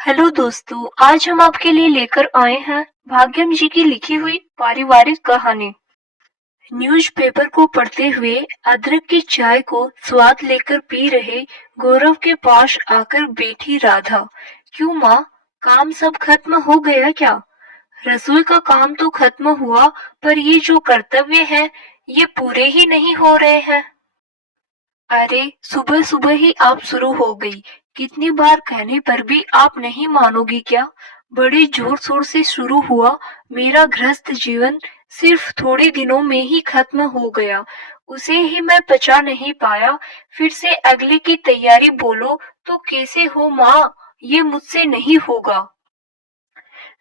Hello दोस्तों, आज हम आपके लिए लेकर आए हैं भाग्यम जी की लिखी हुई पारिवारिक कहानी। न्यूज़पेपर को पढ़ते हुए अदरक की चाय को स्वाद लेकर पी रहे गौरव के पास आकर बैठी राधा। क्यों माँ, काम सब खत्म हो गया क्या? रसोई का काम तो खत्म हुआ, पर ये जो कर्तव्य है ये पूरे ही नहीं हो रहे हैं। अरे सुबह सुबह ही आप शुरू हो गई। कितनी बार कहने पर भी आप नहीं मानोगी क्या? बड़े जोर शोर से शुरू हुआ मेरा गृहस्थ जीवन सिर्फ थोड़े दिनों में ही खत्म हो गया। उसे ही मैं पचा नहीं पाया, फिर से अगले की तैयारी बोलो तो कैसे हो माँ? ये मुझसे नहीं होगा।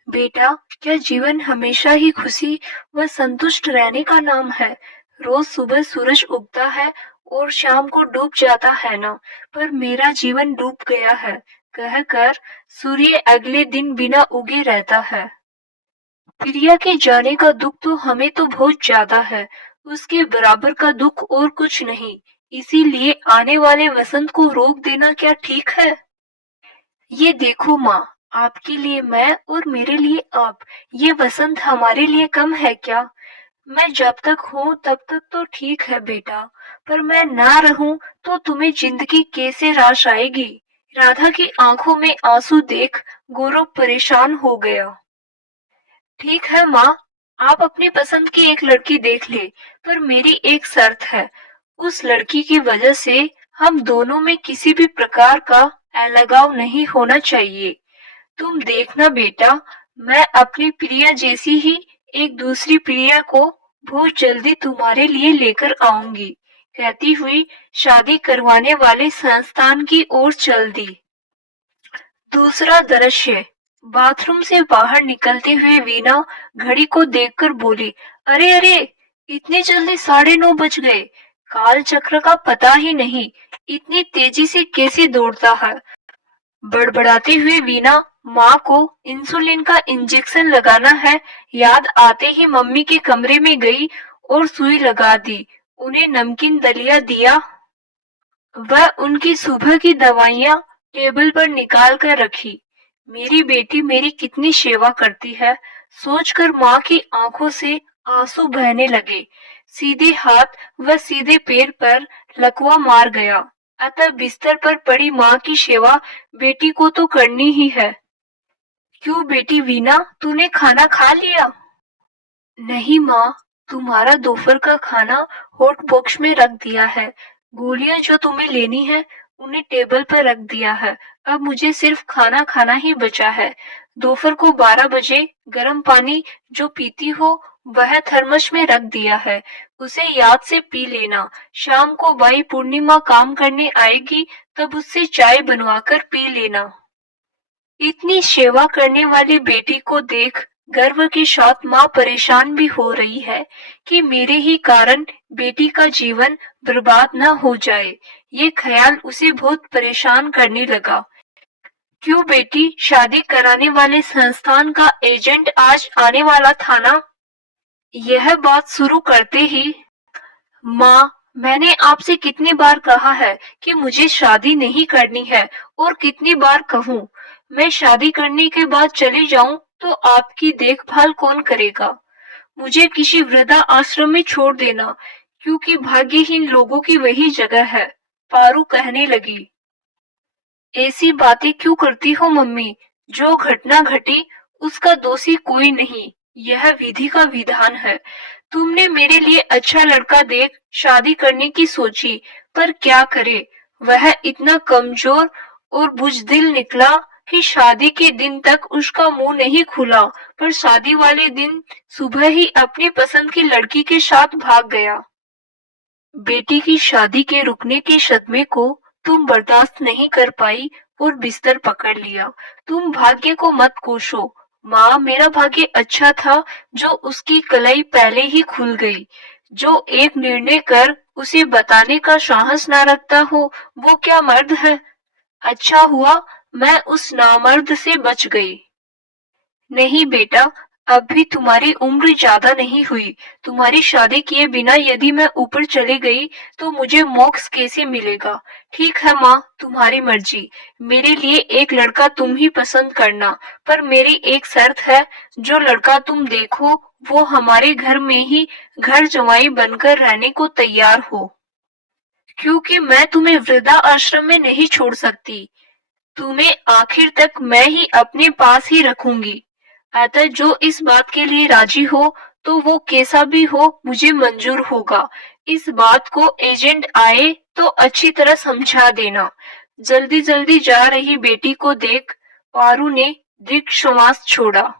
बेटा, क्या जीवन हमेशा ही खुशी व संतुष्ट रहने का नाम है? रोज सुबह सूरज उगता है और शाम को डूब जाता है ना। पर मेरा जीवन डूब गया है, कहकर सूर्य अगले दिन बिना उगे रहता है। प्रिया के जाने का दुख तो हमें तो बहुत ज्यादा है, उसके बराबर का दुख और कुछ नहीं। इसीलिए आने वाले वसंत को रोक देना क्या ठीक है? ये देखो माँ, आपके लिए मैं और मेरे लिए आप, ये वसंत हमारे लिए कम है क्या? मैं जब तक हूँ तब तक तो ठीक है बेटा, पर मैं ना रहूं तो तुम्हें जिंदगी कैसे रास आएगी? राधा की आंखों में आंसू देख गौरव परेशान हो गया। ठीक है माँ, आप अपनी पसंद की एक लड़की देख ले, पर मेरी एक शर्त है। उस लड़की की वजह से हम दोनों में किसी भी प्रकार का अलगाव नहीं होना चाहिए। तुम देखना बेटा, मैं अपनी प्रिया जैसी ही एक दूसरी प्रिया को बहुत जल्दी तुम्हारे लिए लेकर आऊंगी, कहती हुई शादी करवाने वाले संस्थान की ओर चल दी। दूसरा दृश्य। बाथरूम से बाहर निकलते हुए वीना घड़ी को देखकर बोली, अरे अरे, इतनी जल्दी 9:30 बज गए। काल चक्र का पता ही नहीं, इतनी तेजी से कैसे दौड़ता है। बड़बड़ाते हुए वीना माँ को इंसुलिन का इंजेक्शन लगाना है याद आते ही मम्मी के कमरे में गई और सुई लगा दी। उन्हें नमकीन दलिया दिया। वह उनकी सुबह की दवाइयाँ टेबल पर निकाल कर रखी। मेरी बेटी मेरी कितनी सेवा करती है, सोचकर माँ की आंखों से आंसू बहने लगे। सीधे हाथ व सीधे पैर पर लकवा मार गया। अतः बिस्तर पर पड़ी माँ की सेवा बेटी को तो करनी ही है। क्यों बेटी वीना, तूने खाना खा लिया? नहीं माँ, तुम्हारा दोपहर का खाना हॉट बॉक्स में रख दिया है। गोलियां जो तुम्हें लेनी है उन्हें टेबल पर रख दिया है। अब मुझे सिर्फ खाना खाना ही बचा है। दोपहर को 12 बजे गर्म पानी जो पीती हो वह थर्मस में रख दिया है, उसे याद से पी लेना। शाम को बाई पूर्णिमा काम करने आएगी, तब उससे चाय बनवाकर पी लेना। इतनी सेवा करने वाली बेटी को देख गर्व के साथ माँ परेशान भी हो रही है कि मेरे ही कारण बेटी का जीवन बर्बाद न हो जाए। ये ख्याल उसे बहुत परेशान करने लगा। क्यों बेटी, शादी कराने वाले संस्थान का एजेंट आज आने वाला था ना? यह बात शुरू करते ही, माँ, मैंने आपसे कितनी बार कहा है कि मुझे शादी नहीं करनी है, और कितनी बार कहूँ? मैं शादी करने के बाद चली जाऊं तो आपकी देखभाल कौन करेगा? मुझे किसी वृद्धा आश्रम में छोड़ देना, क्योंकि भाग्यहीन लोगों की वही जगह है। पारू कहने लगी। ऐसी बातें क्यों करती हो मम्मी? जो घटना घटी उसका दोषी कोई नहीं, यह विधि का विधान है। तुमने मेरे लिए अच्छा लड़का देख शादी करने की सोची, पर क्या करे, वह इतना कमजोर और बुजदिल निकला कि शादी के दिन तक उसका मुंह नहीं खुला, पर शादी वाले दिन सुबह ही अपनी पसंद की लड़की के साथ भाग गया। बेटी की शादी के रुकने के सदमे को तुम बर्दाश्त नहीं कर पाई और बिस्तर पकड़ लिया। तुम भाग्य को मत कोसो। माँ, मेरा भाग्य अच्छा था जो उसकी कलाई पहले ही खुल गई। जो एक निर्णय कर उसे बताने का साहस ना रखता हो, वो क्या मर्द है? अच्छा हुआ मैं उस नामर्द से बच गई। नहीं बेटा, अब भी तुम्हारी उम्र ज्यादा नहीं हुई। तुम्हारी शादी किए बिना यदि मैं ऊपर चली गई तो मुझे मोक्ष कैसे मिलेगा? ठीक है माँ, तुम्हारी मर्जी। मेरे लिए एक लड़का तुम ही पसंद करना, पर मेरी एक शर्त है, जो लड़का तुम देखो वो हमारे घर में ही घर जमाई बनकर रहने को तैयार हो, क्योंकि मैं तुम्हें वृद्धा आश्रम में नहीं छोड़ सकती। तुम्हें आखिर तक मैं ही अपने पास ही रखूंगी। अतः जो इस बात के लिए राजी हो तो वो कैसा भी हो मुझे मंजूर होगा। इस बात को एजेंट आए तो अच्छी तरह समझा देना। जल्दी जल्दी जा रही बेटी को देख पारू ने दीर्घ श्वास छोड़ा।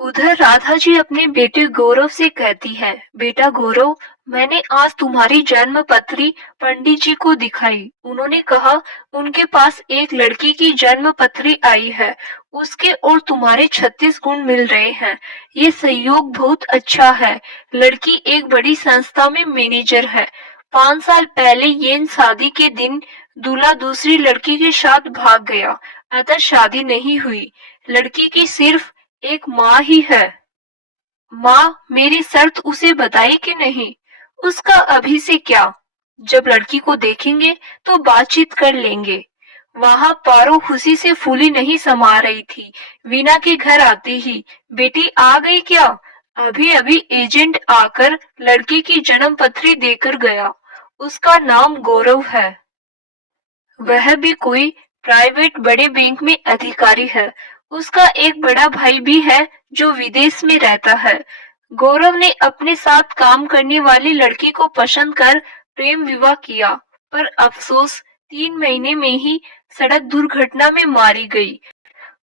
उधर राधा जी अपने बेटे गौरव से कहती है, बेटा गौरव, मैंने आज तुम्हारी जन्म पत्री पंडित जी को दिखाई। उन्होंने कहा उनके पास एक लड़की की जन्म पत्री आई है, उसके और तुम्हारे 36 गुण मिल रहे हैं। ये संयोग बहुत अच्छा है। लड़की एक बड़ी संस्था में मैनेजर है। 5 साल पहले ये शादी के दिन दूल्हा दूसरी लड़की के साथ भाग गया, अतः शादी नहीं हुई। लड़की की सिर्फ एक माँ ही है। माँ, मेरी शर्त उसे बताई कि नहीं? उसका अभी से क्या, जब लड़की को देखेंगे तो बातचीत कर लेंगे। वहां पारो खुशी से फूली नहीं समा रही थी। वीना के घर आते ही, बेटी आ गई क्या? अभी अभी एजेंट आकर लड़की की जन्म पत्री देकर गया। उसका नाम गौरव है। वह भी कोई प्राइवेट बड़े बैंक में अधिकारी है। उसका एक बड़ा भाई भी है जो विदेश में रहता है। गौरव ने अपने साथ काम करने वाली लड़की को पसंद कर प्रेम विवाह किया, पर अफसोस 3 महीने में ही सड़क दुर्घटना में मारी गई।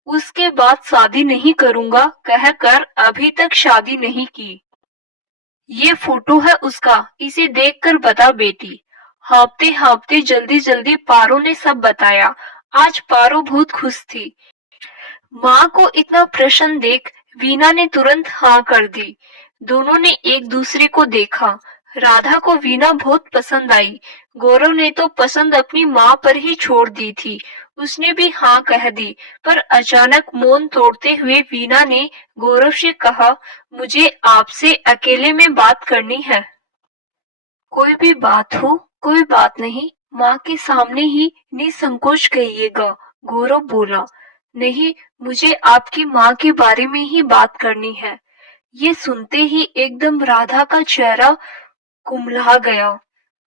उसके बाद शादी नहीं करूंगा कहकर अभी तक शादी नहीं की। ये फोटो है उसका, इसे देखकर बता बेटी। हाँफते हाँफते जल्दी जल्दी पारो ने सब बताया। आज पारो बहुत खुश थी। माँ को इतना प्रसन्न देख वीना ने तुरंत हाँ कर दी। दोनों ने एक दूसरे को देखा। राधा को वीना बहुत पसंद आई। गौरव ने तो पसंद अपनी माँ पर ही छोड़ दी थी। उसने भी हाँ कह दी, पर अचानक मौन तोड़ते हुए वीना ने गौरव से कहा, मुझे आपसे अकेले में बात करनी है। कोई भी बात हो, कोई बात नहीं, माँ के सामने ही निसंकोच कहिएगा, गौरव बोला। नहीं, मुझे आपकी माँ के बारे में ही बात करनी है। ये सुनते ही एकदम राधा का चेहरा कुम्हला गया।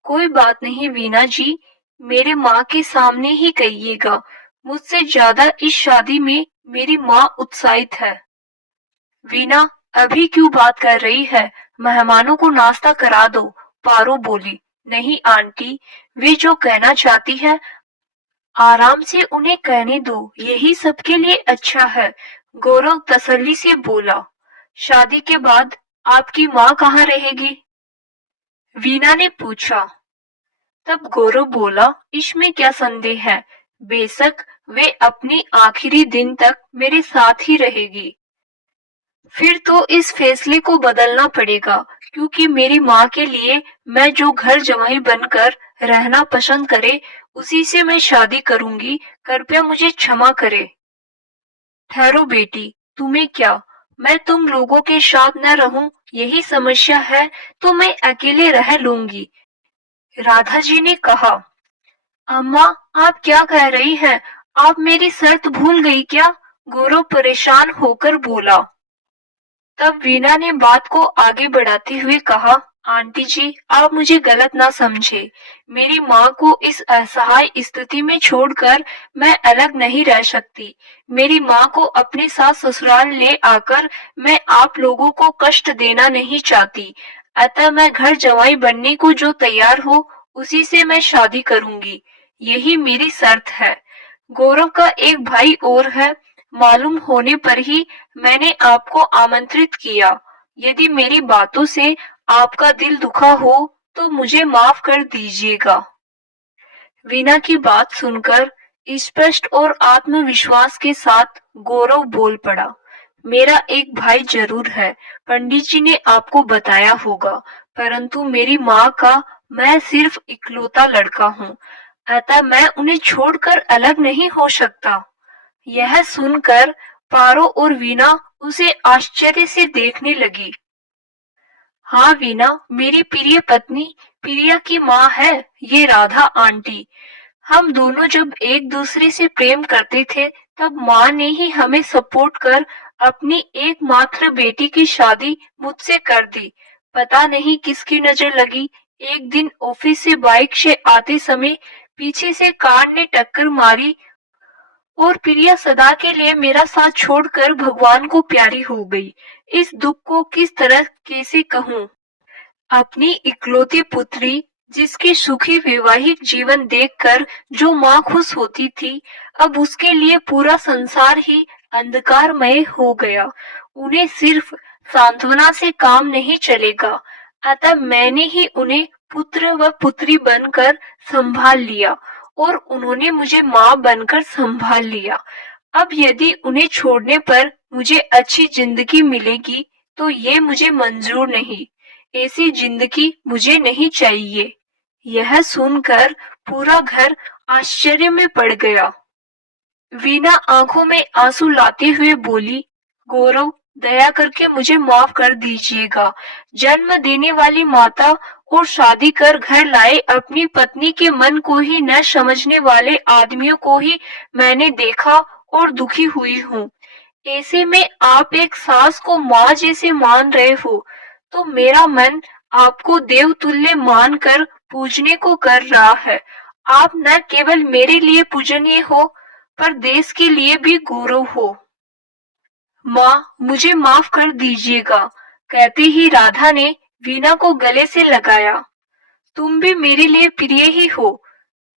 कोई बात नहीं वीना जी, मेरे माँ के सामने ही कहिएगा। मुझसे ज्यादा इस शादी में मेरी माँ उत्साहित है। वीना, अभी क्यों बात कर रही है? मेहमानों को नाश्ता करा दो, पारो बोली। नहीं आंटी, वे जो कहना चाहती है आराम से उन्हें कहने दो, यही सबके लिए अच्छा है, गौरव तसल्ली से बोला। शादी के बाद आपकी माँ कहाँ रहेगी? वीना ने पूछा। तब गौरव बोला, इसमें क्या संदेह है, बेशक वे अपनी आखिरी दिन तक मेरे साथ ही रहेगी। फिर तो इस फैसले को बदलना पड़ेगा, क्योंकि मेरी माँ के लिए मैं जो घर जमाई बनकर रहना पसंद करे उसी से मैं शादी करूंगी। कृपया मुझे क्षमा करे। ठहरो बेटी, तुम्हें क्या, मैं तुम लोगों के साथ न रहूं यही समस्या है तो मैं अकेले रह लूंगी, राधा जी ने कहा। अम्मा, आप क्या कह रही हैं? आप मेरी शर्त भूल गई क्या? गौरव परेशान होकर बोला। तब वीना ने बात को आगे बढ़ाते हुए कहा, आंटी जी, आप मुझे गलत ना समझे। मेरी माँ को इस असहाय स्थिति में छोड़कर मैं अलग नहीं रह सकती। मेरी माँ को अपने साथ ससुराल ले आकर मैं आप लोगों को कष्ट देना नहीं चाहती। अतः मैं घर जवाई बनने को जो तैयार हो उसी से मैं शादी करूंगी। यही मेरी शर्त है। गौरव का एक भाई और है। मालूम होने पर ही मैंने आपको आमंत्रित किया। यदि मेरी बातों से आपका दिल दुखा हो तो मुझे माफ कर दीजिएगा। वीना की बात सुनकर स्पष्ट और आत्मविश्वास के साथ गौरव बोल पड़ा। मेरा एक भाई जरूर है, पंडित जी ने आपको बताया होगा, परंतु मेरी माँ का मैं सिर्फ इकलौता लड़का हूँ, अतः मैं उन्हें छोड़कर अलग नहीं हो सकता। यह सुनकर पारो और वीना उसे आश्चर्य से देखने लगी। हाँ वीना, मेरी प्रिय पत्नी प्रिया की माँ है ये राधा आंटी। हम दोनों जब एक दूसरे से प्रेम करते थे तब माँ ने ही हमें सपोर्ट कर अपनी एकमात्र बेटी की शादी मुझसे कर दी। पता नहीं किसकी नजर लगी, एक दिन ऑफिस से बाइक से आते समय पीछे से कार ने टक्कर मारी और प्रिया सदा के लिए मेरा साथ छोड़कर भगवान को प्यारी हो गई। इस दुख को किस तरह कैसे कहूँ। अपनी इकलौती पुत्री जिसकी सुखी वैवाहिक जीवन देखकर जो माँ खुश होती थी, अब उसके लिए पूरा संसार ही अंधकारमय हो गया। उन्हें सिर्फ सांत्वना से काम नहीं चलेगा, अतः मैंने ही उन्हें पुत्र व पुत्री बनकर संभाल लिया और उन्होंने मुझे माँ बनकर संभाल लिया। अब यदि उन्हें छोड़ने पर मुझे अच्छी जिंदगी मिलेगी तो ये मुझे मंजूर नहीं। ऐसी जिंदगी मुझे नहीं चाहिए। यह सुनकर पूरा घर आश्चर्य में पड़ गया। वीना आंखों में आंसू लाते हुए बोली, गौरव, दया करके मुझे माफ कर दीजिएगा। जन्म देने वाली माता और शादी कर घर लाए अपनी पत्नी के मन को ही न समझने वाले आदमियों को ही मैंने देखा और दुखी हुई हूँ। ऐसे में आप एक सास को माँ जैसे मान रहे हो तो मेरा मन आपको देवतुल्य मानकर पूजने को कर रहा है। आप न केवल मेरे लिए पूजनीय हो पर देश के लिए भी गौरव हो। माँ, मुझे माफ कर दीजिएगा, कहते ही राधा ने वीना को गले से लगाया। तुम भी मेरे लिए प्रिय ही हो,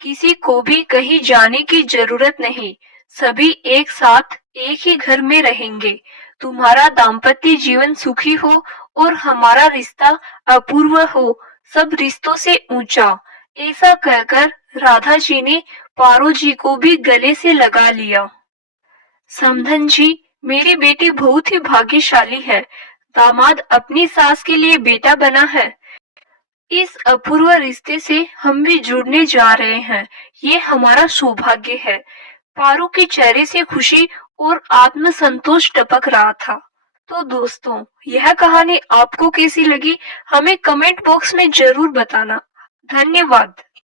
किसी को भी कहीं जाने की जरूरत नहीं। सभी एक साथ एक ही घर में रहेंगे। तुम्हारा दाम्पत्य जीवन सुखी हो और हमारा रिश्ता अपूर्व हो, सब रिश्तों से ऊंचा। ऐसा कहकर राधा जी ने पारो जी को भी गले से लगा लिया। समधन जी, मेरी बेटी बहुत ही भाग्यशाली है। दामाद अपनी सास के लिए बेटा बना है। इस अपूर्व रिश्ते से हम भी जुड़ने जा रहे हैं। ये हमारा सौभाग्य है। पारू के चेहरे से खुशी और आत्मसंतोष टपक रहा था। तो दोस्तों, यह कहानी आपको कैसी लगी हमें कमेंट बॉक्स में जरूर बताना। धन्यवाद।